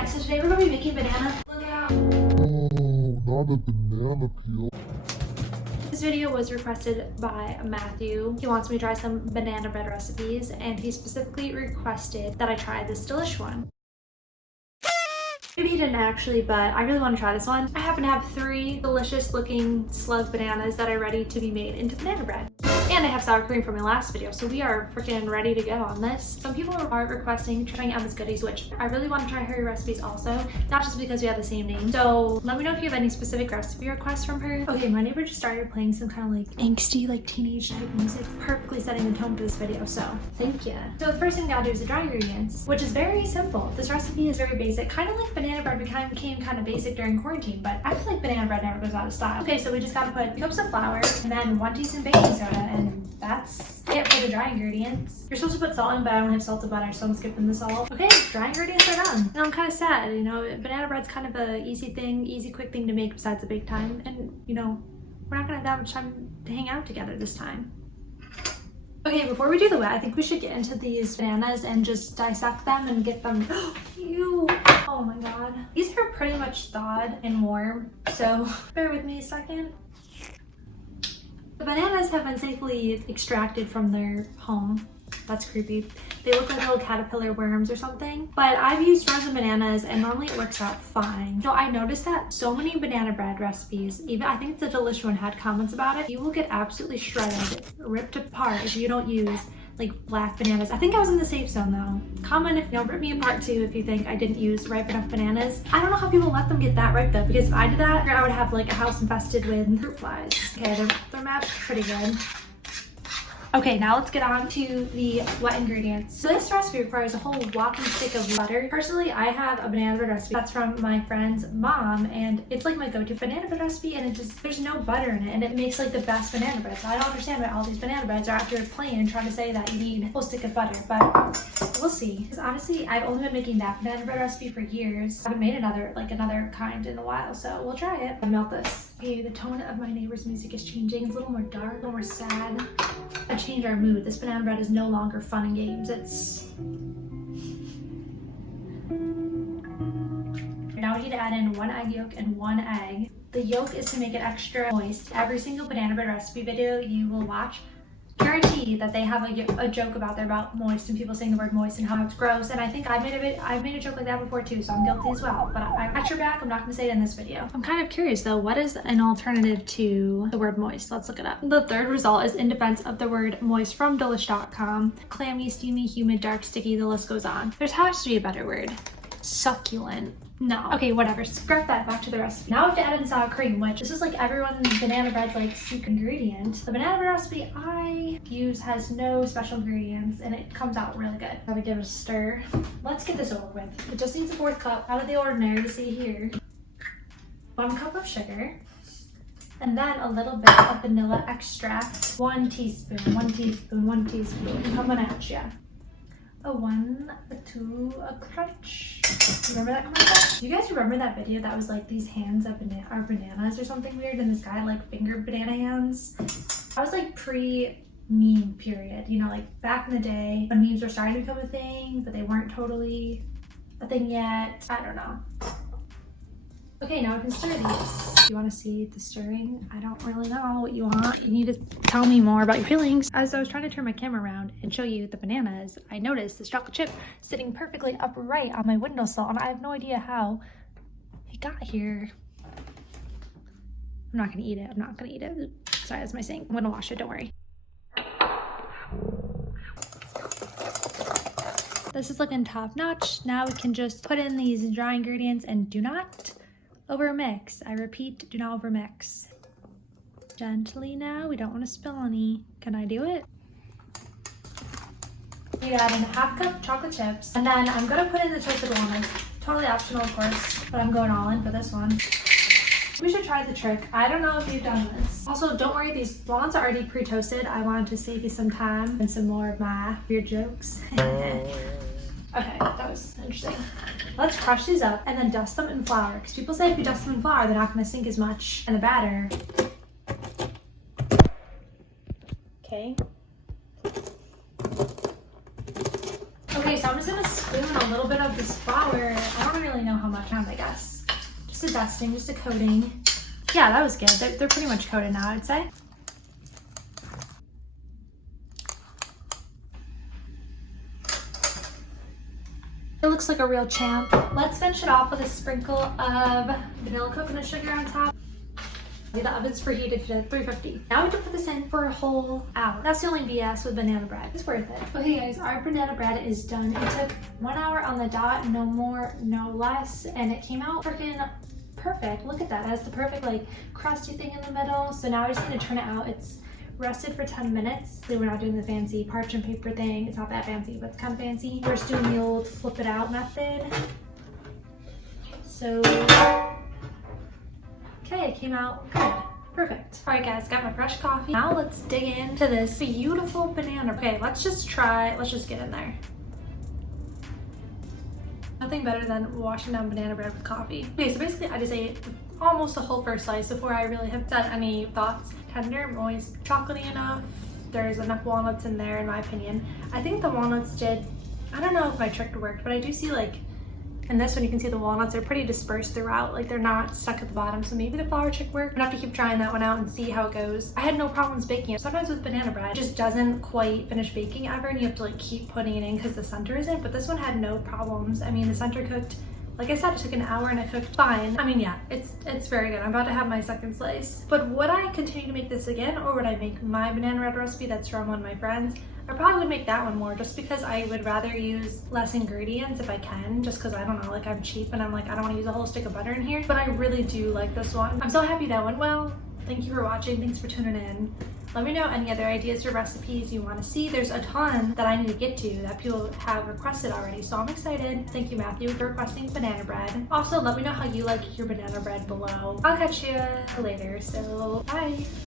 Alright, so today we're going to be making banana. Look out. Oh, not a banana peel. This video was requested by Matthew. He wants me to try some banana bread recipes, and he specifically requested that I try this Delish one. Maybe he didn't actually, but I really want to try this one. I happen to have 3 delicious looking slug bananas that are ready to be made into banana bread. And I have sour cream from my last video, so we are freaking ready to go on this. Some people are requesting trying Emma's goodies, which I really want to try her recipes also, not just because we have the same name. So let me know if you have any specific recipe requests from her. Okay, my neighbor just started playing some kind of like angsty, like teenage type music, perfectly setting the tone for this video, so thank you. So the first thing we gotta do is the dry ingredients, which is very simple. This recipe is very basic, kind of like banana bread became kind of basic during quarantine, but I feel like banana bread never goes out of style. Okay, so we just gotta put 2 cups of flour and then 1 teaspoon baking soda, and that's it for the dry ingredients. You're supposed to put salt in, but I don't have salted butter, so I'm skipping the salt. Okay, dry ingredients are done. And I'm kind of sad, you know, banana bread's kind of a easy thing, easy quick thing to make besides the bake time, and you know, we're not gonna have that much time to hang out together this time. Okay, before we do the wet, I think we should get into these bananas and just dissect them and get them. Ew! Oh my god. These are pretty much thawed and warm, so bear with me a second. The bananas have been safely extracted from their home. That's creepy. They look like little caterpillar worms or something. But I've used frozen bananas and normally it works out fine. So I noticed that so many banana bread recipes, even I think the Delish one had comments about it, you will get absolutely shredded, ripped apart if you don't use like black bananas. I think I was in the safe zone though. Comment if, you know, rip me apart too if you think I didn't use ripe enough bananas. I don't know how people let them get that ripe though, because if I did that, I would have like a house infested with fruit flies. Okay, they're matched pretty good. Okay, now let's get on to the wet ingredients. So this recipe requires a whole walking stick of butter. Personally, I have a banana bread recipe that's from my friend's mom, and it's like my go-to banana bread recipe, and there's no butter in it, and it makes like the best banana bread. So I don't understand why all these banana breads are out here playing and trying to say that you need a whole stick of butter, but we'll see. Because honestly, I've only been making that banana bread recipe for years. I haven't made another kind in a while, so we'll try it. I'll melt this. Okay, the tone of my neighbor's music is changing. It's a little more dark, a little more sad. I changed our mood. This banana bread is no longer fun and games. It's... Now we need to add in 1 egg yolk and 1 egg. The yolk is to make it extra moist. Every single banana bread recipe video you will watch, guarantee that they have a joke about moist and people saying the word moist and how it's gross. And I think I've made a joke like that before too, so I'm guilty as well. But I got your back. I'm not gonna say it in this video. I'm kind of curious though, what is an alternative to the word moist? Let's look it up. The third result is in defense of the word moist from Delish.com. Clammy, steamy, humid, dark, sticky, the list goes on. There has to be a better word. Succulent. No. Okay, whatever. Scrap that. Back to the recipe. Now we have to add in sour cream, which this is like everyone's banana bread's like secret ingredient. The banana bread recipe I use has no special ingredients and it comes out really good. Gotta give it a stir. Let's get this over with. It just needs a 4th cup out of the ordinary to see here. 1 cup of sugar. And then a little bit of vanilla extract. 1 teaspoon, 1 teaspoon, 1 teaspoon. Coming at ya. A 1, a 2, a crunch. Remember that commercial? You guys remember that video that was like these hands are bananas or something weird, and this guy like fingered banana hands? That was like pre-meme period, you know, like back in the day when memes were starting to become a thing, but they weren't totally a thing yet. I don't know. Okay, now we can stir these. You want to see the stirring? I don't really know what you want. You need to tell me more about your feelings. As I was trying to turn my camera around and show you the bananas, I noticed this chocolate chip sitting perfectly upright on my windowsill, and I have no idea how it got here. I'm not gonna eat it. I'm not gonna eat it. Sorry, that's my sink. I'm gonna wash it, don't worry. This is looking top notch. Now we can just put in these dry ingredients and do not overmix. I repeat, do not overmix. Gently now, we don't want to spill any. Can I do it? You add in a 1/2 cup chocolate chips, and then I'm gonna put in the toasted walnuts. Totally optional, of course, but I'm going all in for this one. We should try the trick. I don't know if you've done this. Also, don't worry, these walnuts are already pre-toasted. I wanted to save you some time and some more of my weird jokes. Okay, that was interesting. Let's crush these up and then dust them in flour, because people say if you dust them in flour, they're not going to sink as much in the batter. Okay. Okay, so I'm just going to spoon a little bit of this flour. I don't really know Just a dusting, just a coating. Yeah, that was good. They're pretty much coated now, I'd say. It looks like a real champ. Let's finish it off with a sprinkle of vanilla coconut sugar on top. The oven's preheated to 350. Now we have to put this in for a whole hour. That's the only BS with banana bread. It's worth it. Okay guys, our banana bread is done. It took 1 hour on the dot, no more, no less, and it came out freaking perfect. Look at that. It has the perfect like crusty thing in the middle. So now I just need to turn it out. It's rested for 10 minutes. We're not doing the fancy parchment paper thing. It's not that fancy, but it's kind of fancy. We're just doing the old flip it out method. So okay, it came out good. Perfect. All right guys, got my fresh coffee. Now let's dig into this beautiful banana. Okay, let's just get in there. Nothing better than washing down banana bread with coffee. Okay, so basically I just ate almost the whole first slice before I really have said any thoughts. Tender, moist, chocolatey enough. There's enough walnuts in there in my opinion. I think the walnuts did, I don't know if my trick worked, but I do see like, in this one you can see the walnuts are pretty dispersed throughout, like they're not stuck at the bottom, so maybe the flour trick worked. I'm gonna have to keep trying that one out and see how it goes. I had no problems baking it. Sometimes with banana bread, it just doesn't quite finish baking ever and you have to like keep putting it in because the center isn't, but this one had no problems. I mean, the center cooked, like I said, it took an hour and it cooked fine. I mean, yeah, it's very good. I'm about to have my second slice. But would I continue to make this again, or would I make my banana bread recipe that's from one of my friends? I probably would make that one more just because I would rather use less ingredients if I can, just because I don't know, like I'm cheap and I'm like, I don't want to use a whole stick of butter in here, but I really do like this one. I'm so happy that went well. Thank you for watching. Thanks for tuning in. Let me know any other ideas or recipes you want to see. There's a ton that I need to get to that people have requested already, so I'm excited. Thank you, Matthew, for requesting banana bread. Also, let me know how you like your banana bread below. I'll catch you later, so bye.